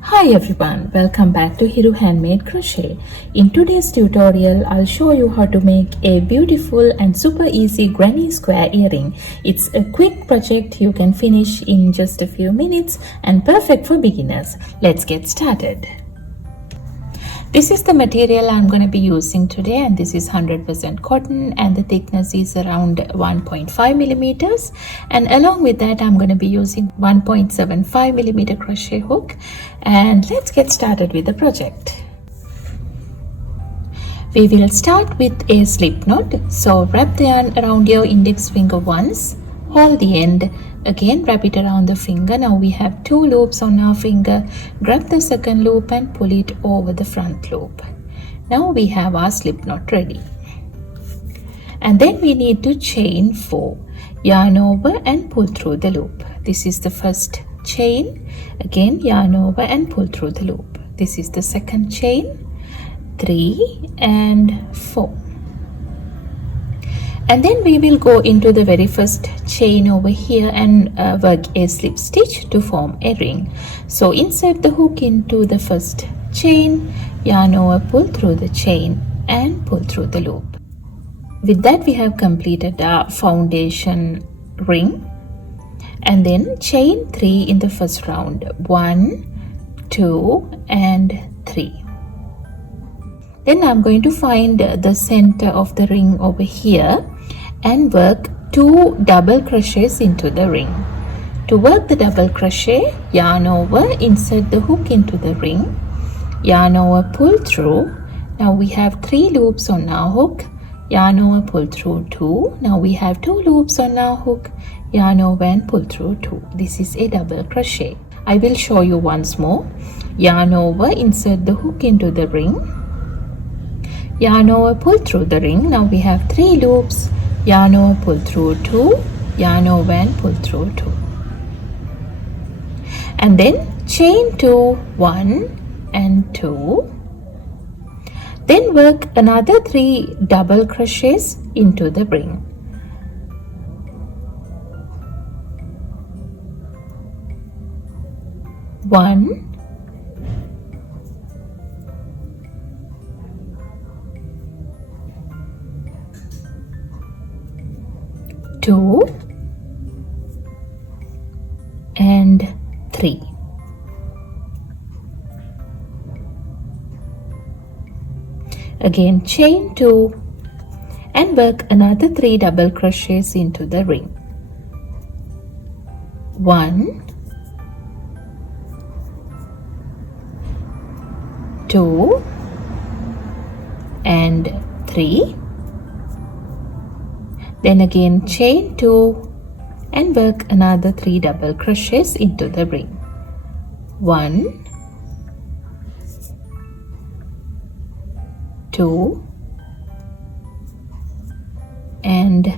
Hi everyone, welcome back to Hiru Handmade Crochet. In today's tutorial, I'll show you how to make a beautiful and super easy granny square earring. It's a quick project you can finish in just a few minutes and perfect for beginners. Let's get started. This is the material I'm going to be using today, and this is 100% cotton and the thickness is around 1.5 millimeters, and along with that I'm going to be using 1.75 millimeter crochet hook. And let's get started with the project. We will start with a slip knot. So wrap the yarn around your index finger once, hold the end, again wrap it around the finger. Now we have 2 loops on our finger. Grab the second loop and pull it over the front loop. Now we have our slip knot ready. And then we need to chain 4. Yarn over and pull through the loop. This is the first chain. Again yarn over and pull through the loop. This is the second chain. 3 and 4. And then we will go into the very first chain over here and work a slip stitch to form a ring. So insert the hook into the first chain, yarn over, pull through the chain and pull through the loop. With that we have completed our foundation ring. And then chain 3 in the first round. 1, 2 and 3. Then I'm going to find the center of the ring over here and work 2 double crochets into the ring. To work the double crochet, yarn over, insert the hook into the ring, yarn over, pull through. Now we have 3 loops on our hook, yarn over, pull through 2. Now we have 2 loops on our hook, yarn over and pull through 2. This is a double crochet. I will show you once more. Yarn over, insert the hook into the ring, yarn over, pull through the ring. Now we have 3 loops, yarn over, pull through 2, yarn over and pull through 2. And then chain 2, 1 and 2. Then work another 3 double crochets into the ring. 1, 2 and 3. Again chain 2 and work another 3 double crochets into the ring. 1, 2 and 3. Then again chain 2 and work another 3 double crochets into the ring. 1, 2 and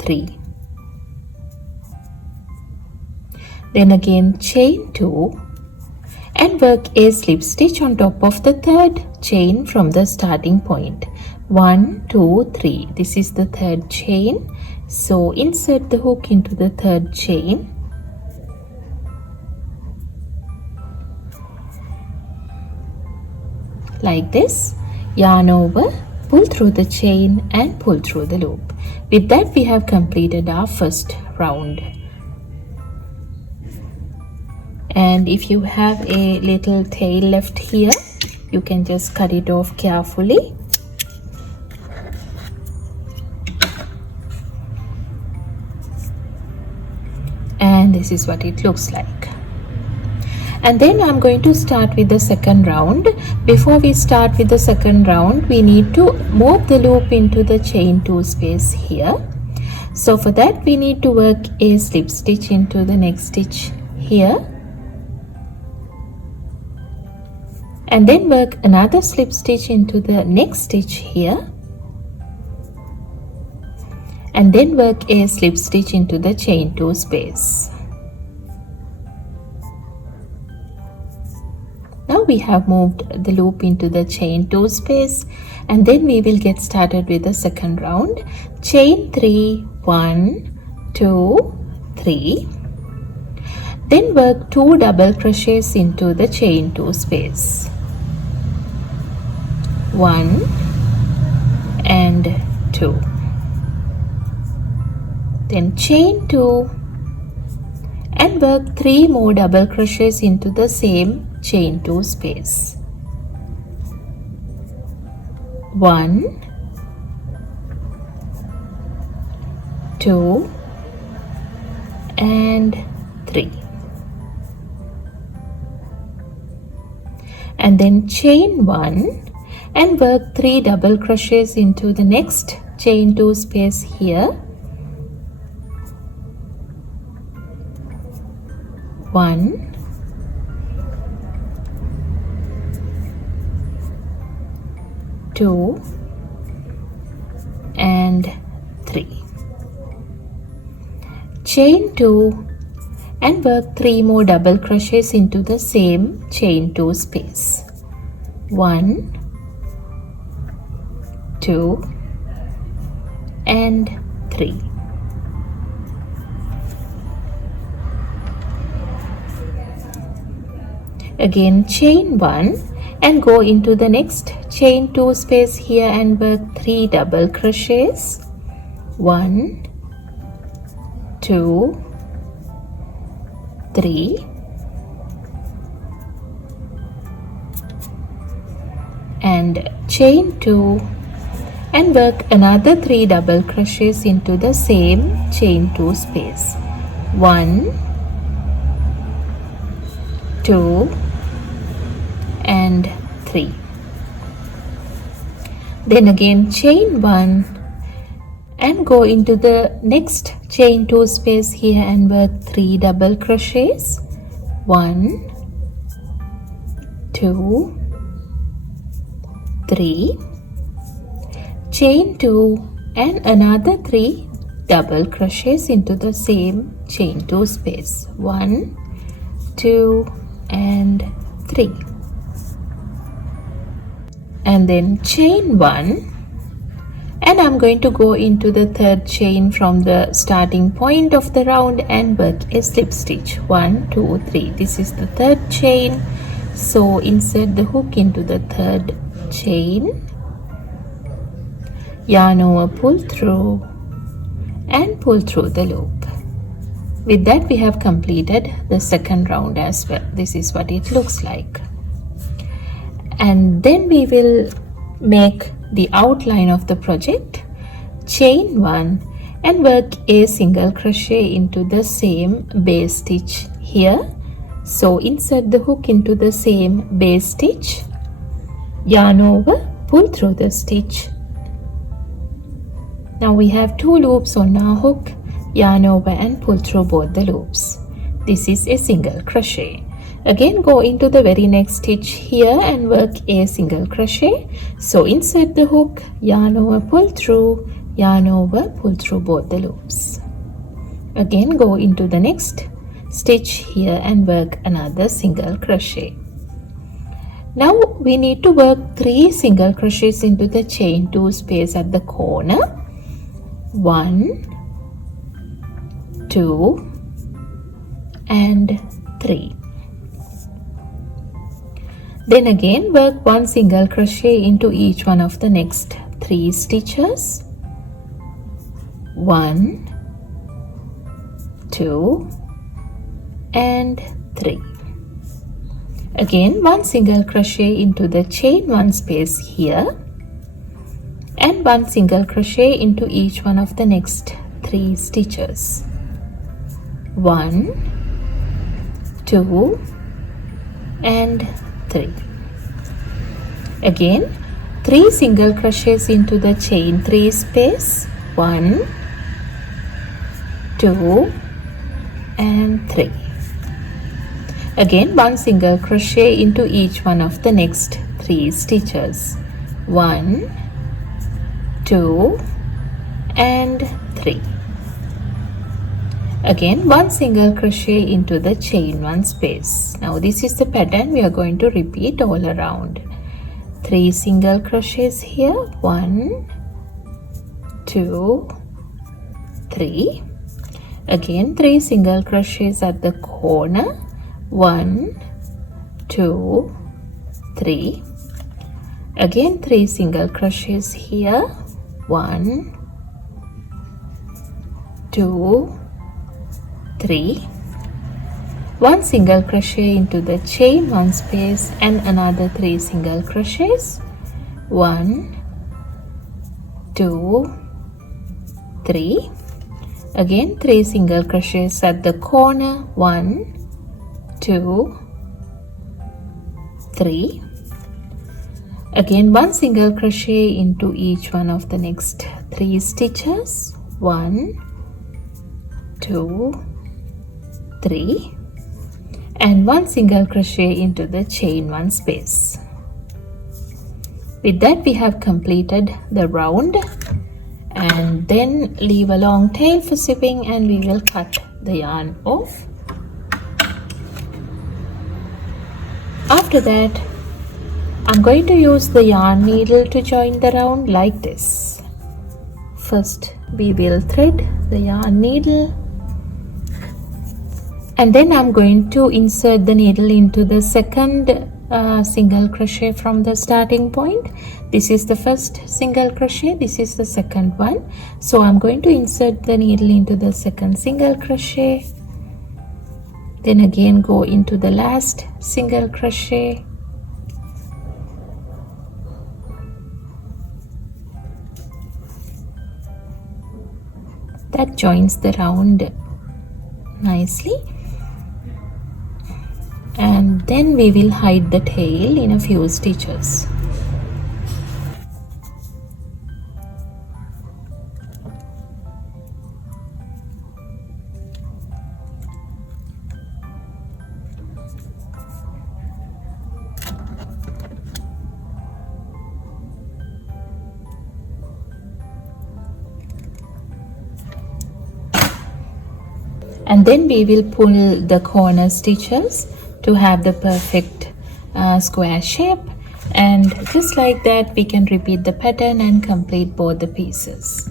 3. Then again chain 2 and work a slip stitch on top of the third chain from the starting point. 1, 2, 3. This is the third chain. So insert the hook into the third chain. Like this. Yarn over, pull through the chain and pull through the loop. With that we have completed our first round. And if you have a little tail left here, you can just cut it off carefully. And this is what it looks like. And then I'm going to start with the second round. Before we start with the second round, we need to move the loop into the chain 2 space here. So for that we need to work a slip stitch into the next stitch here. And then work another slip stitch into the next stitch here. And then work a slip stitch into the chain 2 space. Now we have moved the loop into the chain 2 space, and then we will get started with the second round. Chain 3, 1, 2, 3. Then work 2 double crochets into the chain 2 space. 1 and 2. Then chain 2 and work 3 more double crochets into the same chain 2 space. 1, 2 and 3. And then chain 1 and work 3 double crochets into the next chain 2 space here. 1, 2 and 3. Chain 2 and work 3 more double crochets into the same chain 2 space. 1, 2 and 3. Again chain 1 and go into the next chain 2 space here and work 3 double crochets. 1, 2, 3 and chain 2 and work another 3 double crochets into the same chain 2 space. 1, 2 and 3. Then again chain 1 and go into the next chain 2 space here and work 3 double crochets. 1, 2, 3. Chain 2 and another 3 double crochets into the same chain 2 space. 1, 2 and 3. And then chain 1 and I'm going to go into the third chain from the starting point of the round and work a slip stitch. 1, 2, 3. This is the third chain, so insert the hook into the third chain, yarn over, pull through and pull through the loop. With that we have completed the second round as well. This is what it looks like. And then we will make the outline of the project. Chain 1 and work a single crochet into the same base stitch here. So insert the hook into the same base stitch, yarn over, pull through the stitch. Now we have 2 loops on our hook, yarn over and pull through both the loops. This is a single crochet. Again go into the very next stitch here and work a single crochet. So insert the hook, yarn over, pull through, yarn over, pull through both the loops. Again go into the next stitch here and work another single crochet. Now we need to work 3 single crochets into the chain 2 space at the corner. 1, 2 and 3. Then again work 1 single crochet into each one of the next 3 stitches. 1, 2 and 3. Again 1 single crochet into the chain 1 space here and 1 single crochet into each one of the next 3 stitches. 1, 2 and 3. Again 3 single crochets into the chain 3 space. 1, 2 and 3. Again 1 single crochet into each one of the next 3 stitches. 1, 2 and 3. Again 1 single crochet into the chain 1 space. Now this is the pattern we are going to repeat all around. 3 single crochets here. 1, 2, 3. Again 3 single crochets at the corner. 1 2 3. Again 3 single crochets here. 1 2 3. 1 single crochet into the chain 1 space and another 3 single crochets. 1 2 3. Again 3 single crochets at the corner. 1 2 3. Again 1 single crochet into each one of the next 3 stitches. 1 2 3. And 1 single crochet into the chain 1 space. With that we have completed the round, and then leave a long tail for sewing, and we will cut the yarn off. After that, I'm going to use the yarn needle to join the round like this. First we will thread the yarn needle, and then I'm going to insert the needle into the second single crochet from the starting point. This is the first single crochet, this is the second one. So I'm going to insert the needle into the second single crochet, then again go into the last single crochet, that joins the round nicely. And then we will hide the tail in a few stitches. And then we will pull the corner stitches to have the perfect square shape, and just like that we can repeat the pattern and complete both the pieces.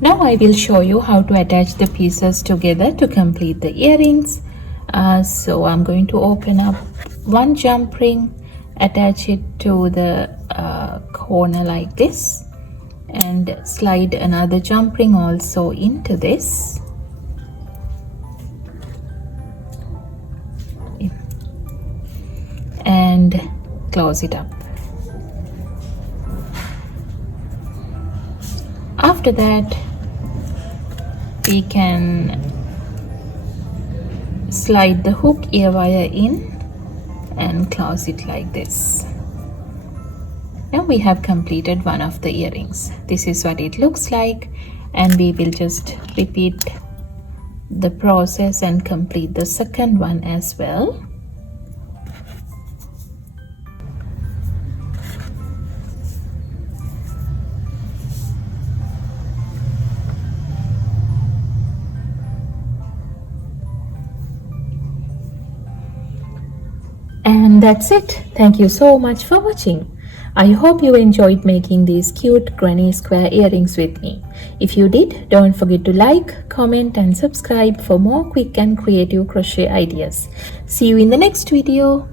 Now I will show you how to attach the pieces together to complete the earrings. So I'm going to open up one jump ring, attach it to the corner like this, and slide another jump ring also into this. And close it up. After that, we can slide the hook ear wire in and close it like this. Now we have completed one of the earrings. This is what it looks like, and we will just repeat the process and complete the second one as well. And that's it. Thank you so much for watching. I hope you enjoyed making these cute granny square earrings with me. If you did, don't forget to like, comment and subscribe for more quick and creative crochet ideas. See you in the next video.